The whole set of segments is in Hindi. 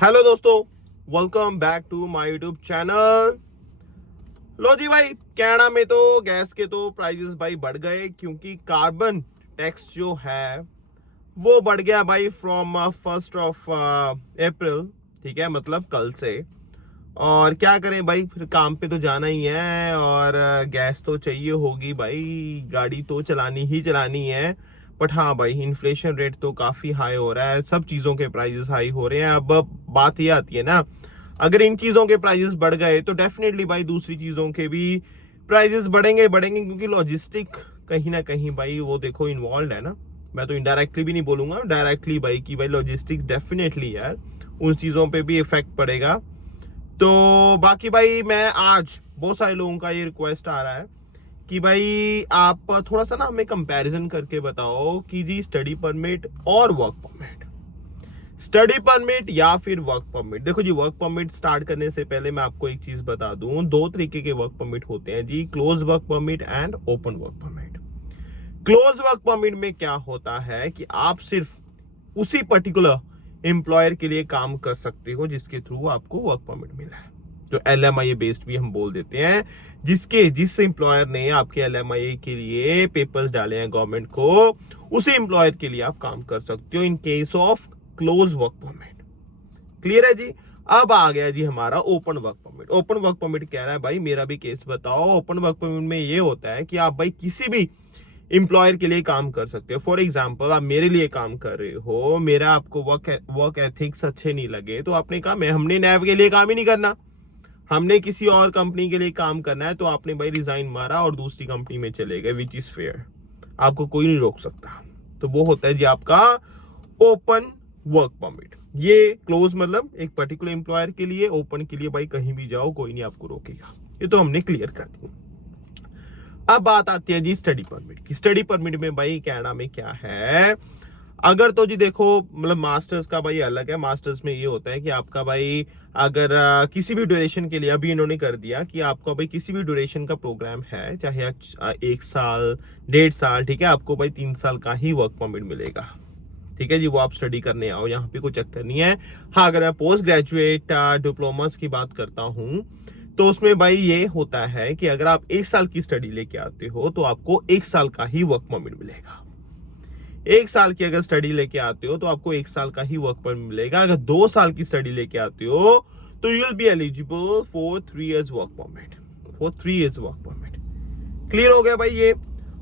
हेलो दोस्तों, welcome back to my YouTube channel. लो जी भाई, कनाडा में तो गैस के तो प्राइजेस भाई बढ़ गए क्योंकि कार्बन टैक्स जो है वो बढ़ गया भाई फ्रॉम 1 अप्रैल। ठीक है, मतलब कल से। और क्या करें भाई, फिर काम पे तो जाना ही है और गैस तो चाहिए होगी भाई, गाड़ी तो चलानी ही चलानी है। बट हाँ भाई, इन्फ्लेशन रेट तो काफी हाई हो रहा है, सब चीजों के प्राइजेस हाई हो रहे हैं। अब बात ये आती है ना, अगर इन चीजों के प्राइजेस बढ़ गए तो डेफिनेटली भाई दूसरी चीजों के भी प्राइजेस बढ़ेंगे बढ़ेंगे, क्योंकि लॉजिस्टिक कहीं ना कहीं भाई वो देखो इन्वॉल्व है ना। मैं तो इनडायरेक्टली भी नहीं बोलूंगा, डायरेक्टली भाई कि भाई लॉजिस्टिक्स डेफिनेटली यार उन चीजों पे भी इफेक्ट पड़ेगा। तो बाकी भाई मैं आज बहुत सारे लोगों का ये रिक्वेस्ट आ रहा है कि भाई आप थोड़ा सा ना हमें कंपैरिजन करके बताओ कि जी स्टडी परमिट और वर्क परमिट, स्टडी परमिट या फिर वर्क परमिट। देखो जी, वर्क परमिट स्टार्ट करने से पहले मैं आपको एक चीज बता दूं, दो तरीके के वर्क परमिट होते हैं जी, close work permit and open work permit. Close work permit में क्या होता है कि आप सिर्फ उसी पर्टिकुलर एम्प्लॉयर के लिए काम कर सकते हो जिसके थ्रू आपको वर्क परमिट मिला है, जो LMIA बेस्ड भी हम बोल देते हैं, जिस एम्प्लॉयर ने आपके LMIA के लिए पेपर्स डाले हैं गवर्नमेंट को, उसी एम्प्लॉयर के लिए आप काम कर सकते हो in case of close work permit. Clear है जी। अब आ गया जी हमारा open work permit. Open work permit कह रहा है भाई मेरा भी केस बताओ। ओपन वर्क परमिट में ये होता है कि आप भाई किसी भी एम्प्लॉयर के लिए काम कर सकते हो। फॉर एग्जाम्पल, आप मेरे लिए काम कर रहे हो, मेरा आपको वर्क एथिक्स अच्छे नहीं लगे तो आपने कहा मैं हमने नैव के लिए काम ही नहीं करना, हमने किसी और कंपनी के लिए काम करना है, तो आपने भाई रिजाइन मारा और दूसरी कंपनी में चले गए, विच इज फेयर, आपको कोई नहीं रोक सकता। तो वो होता है जी आपका ओपन वर्क परमिट। ये क्लोज मतलब एक पर्टिकुलर एम्प्लॉयर के लिए, ओपन के लिए भाई कहीं भी जाओ कोई नहीं आपको रोकेगा। ये तो हमने क्लियर कर दिया। अब बात आती है जी स्टडी परमिट की। स्टडी परमिट में भाई कनाडा में क्या है, अगर तो जी देखो मतलब मास्टर्स का भाई अलग है। मास्टर्स में ये होता है कि आपका भाई अगर किसी भी ड्यूरेशन के लिए, अभी इन्होंने कर दिया कि आपका भाई किसी भी ड्यूरेशन का प्रोग्राम है, चाहे 1 साल 1.5 साल, ठीक है, आपको भाई 3 साल का ही वर्क परमिट मिलेगा। ठीक है जी, वो आप स्टडी करने आओ, यहाँ पे कोई चक्कर नहीं है। हाँ, अगर मैं पोस्ट ग्रेजुएट डिप्लोमास की बात करता हूँ तो उसमें भाई ये होता है कि अगर आप 1 साल की स्टडी लेके आते हो तो आपको 1 साल का ही वर्क परमिट मिलेगा। 1 साल की अगर स्टडी लेके आते हो तो आपको 1 साल का ही वर्क परमिट मिलेगा। अगर 2 साल की स्टडी लेके आते हो तो you will be eligible for 3 years work permit, for 3 years work permit. Clear हो गया भाई ये।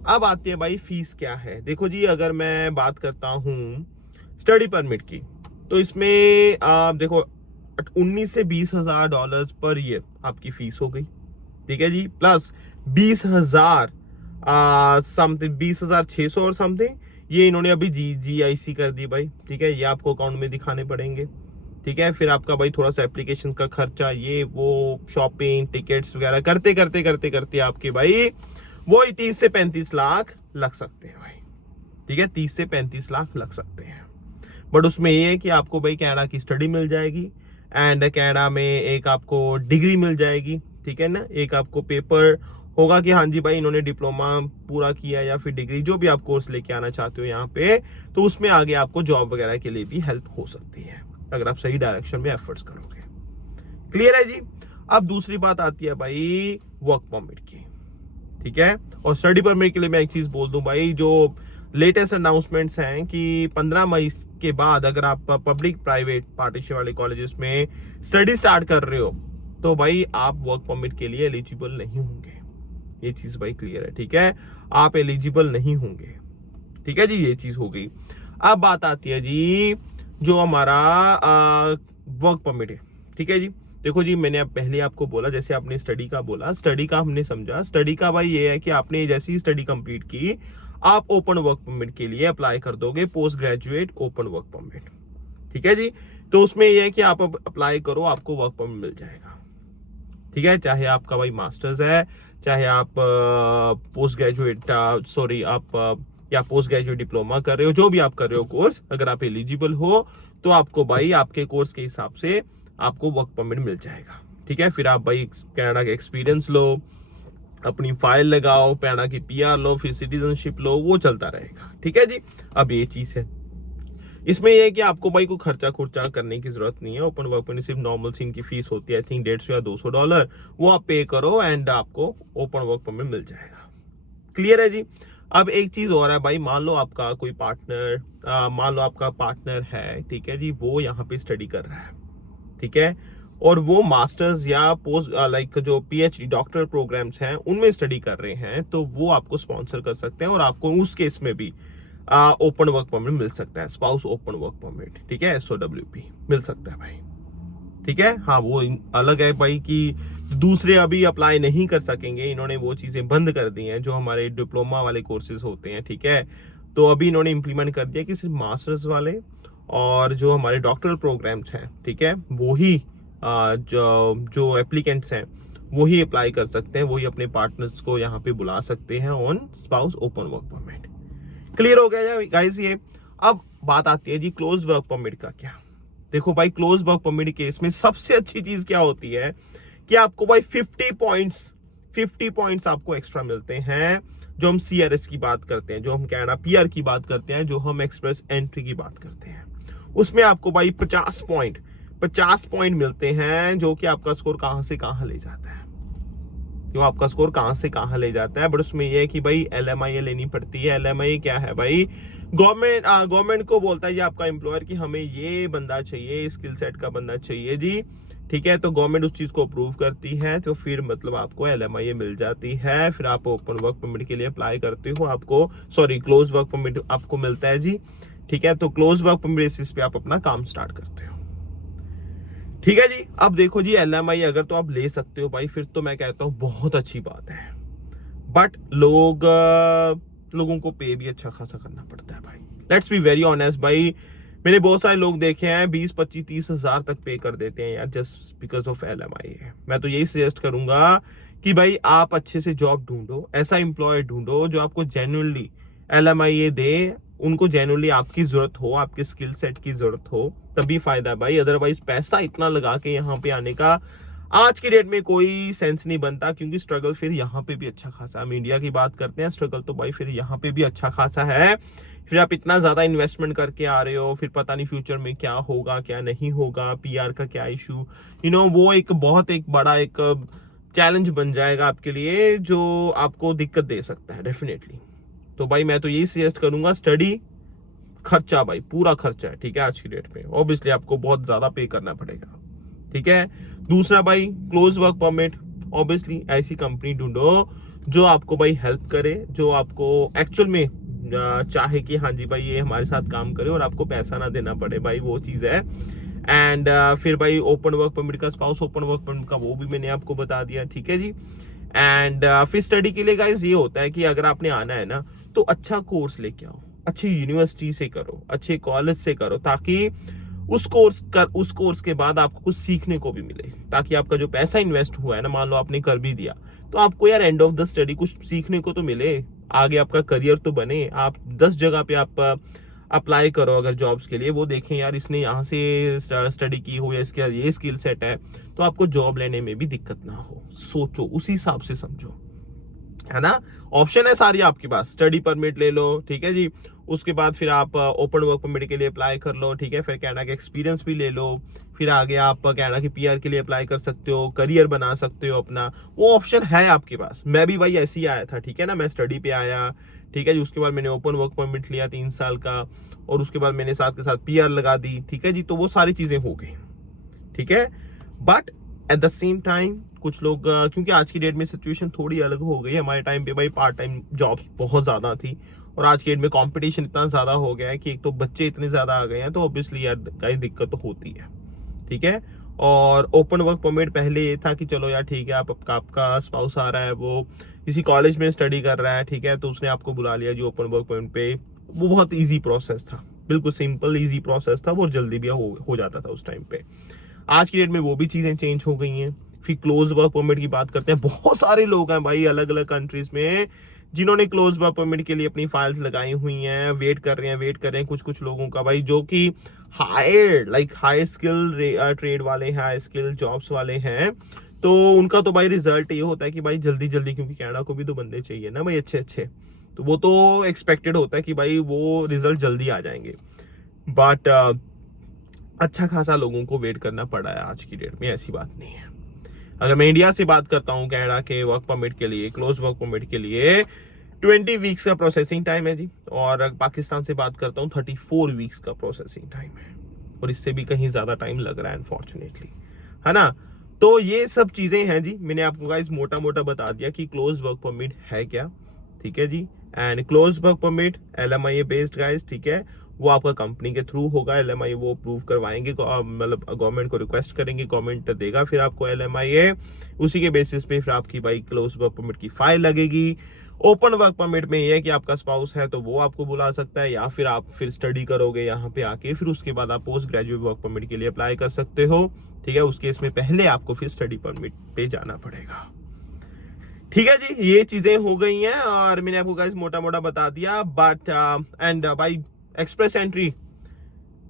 अब आती है भाई फीस क्या है। देखो जी, अगर मैं बात करता हूँ स्टडी परमिट की तो इसमें आप देखो 19 से 20,000 डॉलर्स पर ईयर आपकी फीस हो गई। ठीक है जी, प्लस 20,000 समथिंग 20,600 और समथिंग, ये इन्होंने अभी GIC कर दी भाई। ठीक है, ये आपको अकाउंट में दिखाने पड़ेंगे। ठीक है, फिर आपका भाई थोड़ा सा एप्लीकेशन का खर्चा, ये वो शॉपिंग टिकट्स वगैरह करते करते करते करते आपके भाई वो 30 से 35 लाख लग सकते हैं भाई। ठीक है, 30 से 35 लाख लग सकते हैं। बट उसमें ये है कि आपको भाई कनाडा की स्टडी मिल जाएगी एंड कनाडा में एक आपको डिग्री मिल जाएगी। ठीक है ना, एक आपको पेपर होगा कि हाँ जी भाई इन्होंने डिप्लोमा पूरा किया या फिर डिग्री, जो भी आप कोर्स लेके आना चाहते हो यहाँ पे, तो उसमें आगे आपको जॉब वगैरह के लिए भी हेल्प हो सकती है अगर आप सही डायरेक्शन में एफर्ट्स करोगे। क्लियर है जी। अब दूसरी बात आती है भाई वर्क परमिट की। ठीक है, और स्टडी परमिट के लिए मैं एक चीज बोल दूं भाई, जो लेटेस्ट अनाउंसमेंट्स हैं कि 15 मई के बाद अगर आप पब्लिक प्राइवेट पार्टनरशिप वाले कॉलेजेस में स्टडी स्टार्ट कर रहे हो तो भाई आप वर्क परमिट के लिए एलिजिबल नहीं होंगे। ये चीज भाई क्लियर है। ठीक है, आप एलिजिबल नहीं होंगे। ठीक है जी, ये चीज हो गई। अब बात आती है जी जो हमारा वर्क परमिट है। ठीक है जी, देखो जी मैंने अब पहले आपको बोला, जैसे आपने स्टडी का बोला, स्टडी का हमने समझा। स्टडी का भाई ये है कि आपने जैसी स्टडी कंप्लीट की आप ओपन वर्क परमिट के लिए अप्लाई कर दोगे, post graduate open work permit. ठीक है जी, तो उसमें ये है कि आप अप्लाई करो, आपको वर्क परमिट मिल जाएगा। ठीक है, चाहे आपका भाई मास्टर्स है, चाहे आप पोस्ट ग्रेजुएट या पोस्ट ग्रेजुएट डिप्लोमा कर रहे हो, जो भी आप कर रहे हो कोर्स, अगर आप एलिजिबल हो तो आपको भाई आपके कोर्स के हिसाब से आपको वर्क परमिट मिल जाएगा। ठीक है, फिर आप भाई कनाडा का एक्सपीरियंस लो, अपनी फाइल लगाओ, कनाडा की PR लो, फिर सिटीजनशिप लो, वो चलता रहेगा। ठीक है जी, अब ये चीज है। इसमें यह है कि आपको भाई कोई खर्चा खुर्चा करने की जरूरत नहीं है। ओपन वर्क परमिट सिर्फ नॉर्मल सी इनकी फीस होती है, आई थिंक $150 या $200, वो आप पे करो एंड आपको ओपन वर्क परमिट मिल जाएगा। क्लियर है जी। अब एक चीज और है भाई, मान लो आपका कोई पार्टनर, मान लो आपका पार्टनर है, ठीक है जी, वो यहाँ पे स्टडी कर रहा है, ठीक है, और वो मास्टर्स या पोस्ट लाइक जो पीएचडी डॉक्टरल प्रोग्राम्स हैं उनमें स्टडी कर रहे हैं, तो वो आपको स्पॉन्सर कर सकते हैं और आपको उस केस में भी ओपन वर्क परमिट मिल सकता है, स्पाउस ओपन वर्क परमिट, ठीक है, SOWP मिल सकता है भाई, ठीक है। हाँ, वो अलग है भाई कि दूसरे अभी अप्लाई नहीं कर सकेंगे, इन्होंने वो चीजें बंद कर दी हैं जो हमारे डिप्लोमा वाले कोर्सेज होते हैं, ठीक है। तो अभी इन्होंने इम्प्लीमेंट कर दिया कि सिर्फ मास्टर्स वाले और जो हमारे डॉक्टरल प्रोग्राम्स हैं, ठीक है, वो ही जो एप्लीकेंट्स हैं वो ही अप्लाई कर सकते हैं, वही अपने पार्टनर्स को यहाँ पे बुला सकते हैं on spouse open work permit. Clear हो गया गाइस ये। अब बात आती है जी क्लोज वर्क परमिट का क्या। देखो भाई, क्लोज वर्क परमिट केस में सबसे अच्छी चीज क्या होती है कि आपको भाई 50 पॉइंट्स आपको एक्स्ट्रा मिलते हैं, जो हम CRS की बात करते हैं, जो हम कनाडा PR की बात करते हैं, जो हम एक्सप्रेस एंट्री की बात करते हैं, उसमें आपको भाई 50 पॉइंट मिलते हैं, जो कि आपका स्कोर कहां से कहां ले जाता है, जो आपका स्कोर कहां से कहां ले जाता है। बट उसमें यह है कि भाई LMIA लेनी पड़ती है। LMIA क्या है भाई, गवर्नमेंट को बोलता है ये आपका एम्प्लॉयर कि हमें ये बंदा चाहिए, स्किल सेट का बंदा चाहिए जी, ठीक है, तो गवर्नमेंट उस चीज को अप्रूव करती है, तो फिर मतलब आपको LMIA मिल जाती है, फिर आप ओपन वर्क परमिट के लिए अप्लाई करते हो, आपको क्लोज वर्क परमिट आपको मिलता है जी, ठीक है। तो क्लोज वर्क परमिट बेसिस पे आप अपना काम स्टार्ट करते हो, ठीक है जी। अब देखो जी, LMIA अगर तो आप ले सकते हो भाई, फिर तो मैं कहता हूँ बहुत अच्छी बात है, बट लोगों को पे भी अच्छा खासा करना पड़ता है भाई। लेट्स बी वेरी ऑनेस्ट भाई, मैंने बहुत सारे लोग देखे हैं 20, 25, 30 हजार तक पे कर देते हैं यार, जस्ट बिकॉज ऑफ LMIA। मैं तो यही सजेस्ट करूंगा कि भाई आप अच्छे से जॉब ढूंढो, ऐसा एम्प्लॉय ढूंढो जो आपको जेन्युइनली LMIA दे, उनको जेन्युइनली आपकी जरूरत हो, आपके स्किल सेट की जरूरत हो, तभी फायदा है भाई। अदरवाइज पैसा इतना लगा के यहाँ पे आने का आज की डेट में कोई सेंस नहीं बनता, क्योंकि स्ट्रगल फिर यहाँ पे भी अच्छा खासा, हम इंडिया की बात करते हैं, स्ट्रगल तो भाई फिर यहाँ पे भी अच्छा खासा है। फिर आप इतना ज्यादा इन्वेस्टमेंट करके आ रहे हो, फिर पता नहीं फ्यूचर में क्या होगा क्या नहीं होगा, PR का क्या इशू, वो एक बहुत एक बड़ा एक चैलेंज बन जाएगा आपके लिए, जो आपको दिक्कत दे सकता है डेफिनेटली। तो भाई मैं तो यही सजेस्ट करूंगा, स्टडी खर्चा भाई पूरा खर्चा है, ठीक है, आज की डेट में ऑब्वियसली आपको बहुत ज्यादा पे करना पड़ेगा, ठीक है। दूसरा भाई, क्लोज वर्क परमिट, ऑब्वियसली ऐसी कंपनी ढूंढो जो आपको भाई हेल्प करे, जो आपको एक्चुअल में चाहे कि हाँ जी भाई ये हमारे साथ काम करे और आपको पैसा ना देना पड़े भाई, वो चीज है। एंड फिर भाई ओपन वर्क परमिट का, स्पाउस ओपन वर्क परमिट का, वो भी मैंने आपको बता दिया, ठीक है जी। एंड फिर स्टडी के लिए गाइस ये होता है कि अगर आपने आना है ना, तो अच्छा कोर्स लेके आओ, अच्छी यूनिवर्सिटी से करो, अच्छे कॉलेज से करो, ताकि उस कोर्स के बाद आपको कुछ सीखने को भी मिले, ताकि आपका जो पैसा इन्वेस्ट हुआ है ना, मान लो आपने कर भी दिया, तो आपको यार एंड ऑफ द स्टडी कुछ सीखने को तो मिले, आगे आपका करियर तो बने। आप 10 जगह पे आप अप्लाई करो अगर जॉब्स के लिए, वो देखें यार इसने यहाँ से स्टडी की हो या इसके ये स्किल सेट है, तो आपको जॉब लेने में भी दिक्कत ना हो। सोचो, उसी हिसाब से समझो, है ना। ऑप्शन है सारी आपके पास, स्टडी परमिट ले लो, ठीक है जी, उसके बाद फिर आप ओपन वर्क परमिट के लिए अप्लाई कर लो, ठीक है, फिर कनाडा का एक्सपीरियंस भी ले लो, फिर आगे आप कनाडा की PR के लिए अप्लाई कर सकते हो, करियर बना सकते हो अपना, वो ऑप्शन है आपके पास। मैं भी भाई ऐसे ही आया था, ठीक है ना, मैं स्टडी पे आया, ठीक है जी, उसके बाद मैंने ओपन वर्क परमिट लिया 3 साल का, और उसके बाद मैंने साथ के साथ PR लगा दी, ठीक है जी, तो वो सारी चीजें हो गई, ठीक है। But at the same time कुछ लोग, क्योंकि आज की डेट में सिचुएशन थोड़ी अलग हो गई, हमारे टाइम पे भाई पार्ट टाइम जॉब्स बहुत ज्यादा थी, और आज की डेट में कंपटीशन इतना ज्यादा हो गया है कि एक तो बच्चे इतने ज्यादा आ गए हैं, तो ऑब्वियसली यार कई दिक्कत तो होती है, ठीक है। और ओपन वर्क परमिट पहले ये था कि चलो यार ठीक है, आपका स्पाउस आ रहा है, वो किसी कॉलेज में स्टडी कर रहा है, ठीक है, तो उसने आपको बुला लिया जी ओपन वर्क परमिट पे, वो बहुत ईजी प्रोसेस था, बिल्कुल सिंपल ईजी प्रोसेस था, वो जल्दी भी हो जाता था उस टाइम पे। आज की डेट में वो भी चीजें चेंज हो गई हैं। फिर क्लोज वर्क परमिट की बात करते हैं, बहुत सारे लोग हैं भाई अलग अलग कंट्रीज में जिन्होंने क्लोज वर्क परमिट के लिए अपनी फाइल्स लगाई हुई हैं, वेट कर रहे हैं कुछ लोगों का भाई, जो कि हाई स्किल ट्रेड वाले हैं, हाई स्किल जॉब्स वाले हैं, तो उनका तो भाई रिजल्ट ये होता है कि भाई जल्दी जल्दी, क्योंकि कनाडा को भी तो बंदे चाहिए ना भाई अच्छे अच्छे, तो वो तो एक्सपेक्टेड होता है कि भाई वो रिजल्ट जल्दी आ जाएंगे। बट अच्छा खासा लोगों को वेट करना पड़ा है आज की डेट में, ऐसी बात नहीं है। अगर मैं इंडिया से बात करता हूँ, कनाडा के वर्क परमिट के लिए, क्लोज वर्क परमिट के लिए 20 वीक्स का प्रोसेसिंग टाइम है जी। और पाकिस्तान से बात करता हूँ 34 वीक्स का प्रोसेसिंग टाइम है, और इससे भी कहीं ज्यादा टाइम लग रहा है अनफॉर्चुनेटली, है ना। तो ये सब चीजें हैं जी, मैंने आपको गाइस मोटा मोटा बता दिया कि क्लोज वर्क परमिट है क्या, ठीक है जी। And close work permit LMIA based guys, ठीक है। वो आपका कंपनी के थ्रू होगा, LMIA वो अप्रूव करवाएंगे, मतलब गवर्नमेंट को रिक्वेस्ट करेंगे, गवर्नमेंट देगा फिर आपको LMIA, उसी के बेसिस पे फिर आपकी भाई क्लोज वर्क परमिट की फाइल लगेगी। ओपन वर्क परमिट में ये है कि आपका स्पाउस है तो वो आपको बुला सकता है, या फिर आप फिर स्टडी करोगे यहाँ पे आके, फिर उसके बाद आप पोस्ट ग्रेजुएट वर्क परमिट के लिए अप्लाई कर सकते हो, ठीक है। उस केस में पहले आपको फिर स्टडी परमिट पे जाना पड़ेगा, ठीक है जी। ये चीजें हो गई हैं और मैंने आपको गाइस मोटा मोटा बता दिया। बट एंड भाई एक्सप्रेस एंट्री,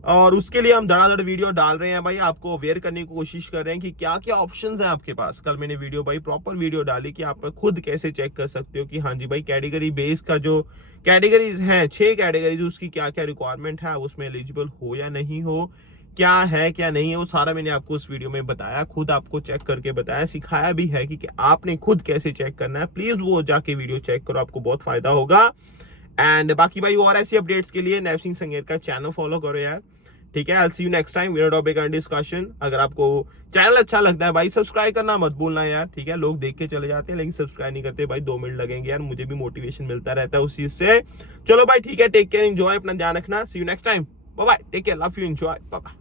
और उसके लिए हम धड़ाधड़ वीडियो डाल रहे हैं भाई, आपको अवेयर करने की कोशिश कर रहे हैं कि क्या क्या ऑप्शंस हैं आपके पास। कल मैंने वीडियो भाई प्रॉपर वीडियो डाली कि आप खुद कैसे चेक कर सकते हो कि हाँ जी भाई कैटेगरी बेस का जो कैटेगरीज हैं 6 कैटेगरीज, उसकी क्या क्या रिक्वायरमेंट है, उसमें एलिजिबल हो या नहीं हो, क्या है क्या नहीं है, वो सारा मैंने आपको उस वीडियो में बताया, खुद आपको चेक करके बताया, सिखाया भी है कि आपने खुद कैसे चेक करना है। प्लीज वो जाके वीडियो चेक करो, आपको बहुत फायदा होगा। एंड बाकी भाई और ऐसी अपडेट्स के लिए नैव सिंह संगेर का चैनल फॉलो करो यार, ठीक है। I see you next time with a topic and discussion. अगर आपको चैनल अच्छा लगता है भाई सब्सक्राइब करना मत भूलना यार, ठीक है। लोग देख के चले जाते हैं लेकिन सब्सक्राइब नहीं करते भाई, 2 मिनट लगेंगे यार, मुझे भी मोटिवेशन मिलता रहता है उस चीज से। चलो भाई ठीक है, टेक केयर, एंजॉय, अपना ध्यान रखना, see you next time, bye bye, take care, love you, enjoy, bye bye.